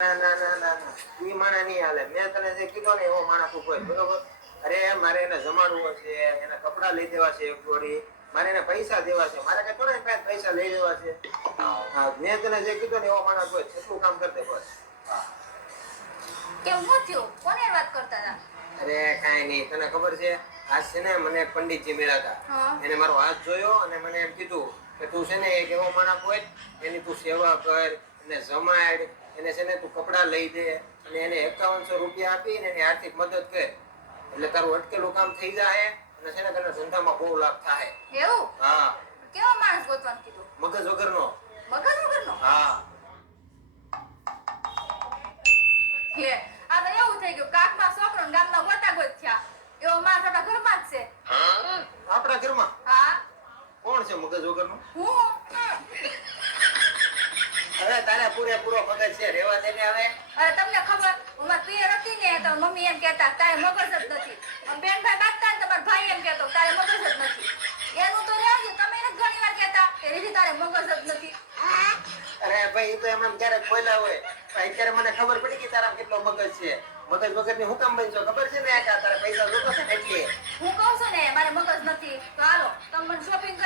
ના ના ના ના ના ઈ માણા નહીં હાલે. મેં તને જે કીધો ને એવો માણા તું કોઈ બરોબર. અરે મારે એને જમાડવો છે, એને કપડા લઈ દેવા છે એક જોડી, મારે એને પૈસા દેવા છે, મારે કઈ થોડા એની પૈસા લઈ દેવા છે. હા મેં તને જે કીધું ને એવો માણા કોઈ એટલું કામ કરી દે બસ. કેમ હું થયું? કોને વાત કરતા હતા? અરે કાઈ નહીં, તને ખબર છે આજ છે ને મને એક પંડિતજી મળ્યા હતા. એને મારો હાથ જોયો અને મને એમ કીધું કે તું છે ને એક એવો માણસ હોય એની તું સેવા કર, એને જમાડ, એને છે ને તું કપડા લઈ દે અને એને 5100 રૂપિયા આપીને એની આર્થિક મદદ કર એટલે તારું અટકેલું કામ થઈ જાય અને છે ને તને ધંધામાં બહુ લાભ થાય. એવું? હા. કેવો માણસ ગોતવાનું કીધું? મગજ વગરનો. મગજ વગરનો? હા. હે આ તો એવું થઈ ગયું કાકમાં છોકરો ને ગામમાં ગોતા ગોત થયા. એવો માણસ આપણા ઘરમાં જ છે. આપણા ઘરમાં? હા. કોણ છે મગજ વગરનો? હું. હવે તારે પૂરેપૂરો મગજ છે, રેવા દે ને હવે. અરે તમને ખબર હું મારી પિયર હતી ને તો મમ્મી એમ કહેતા તારે મગજ જ નથી. બેનભાઈ બાંધતા ને તમારા ભાઈ એમ કહેતો તારે મગજ જ નથી. એનું તો રહેજો, તમે એને ઘણી વાર કહેતા કે રીધી તારે મગજ જ નથી. અરે ભાઈ એ તો એમને ક્યારેક બોલ્યા હોય, અત્યારે મને ખબર પડી કે તારા કેટલો મગજ છે. મગજ વગરની હું કામ બનશો ખબર છે ને, કે તારે પૈસા જોતો છે ને એટલે. હું કહું છું ને મારે મગજ નથી તો હાલો તમે મને શોપિંગ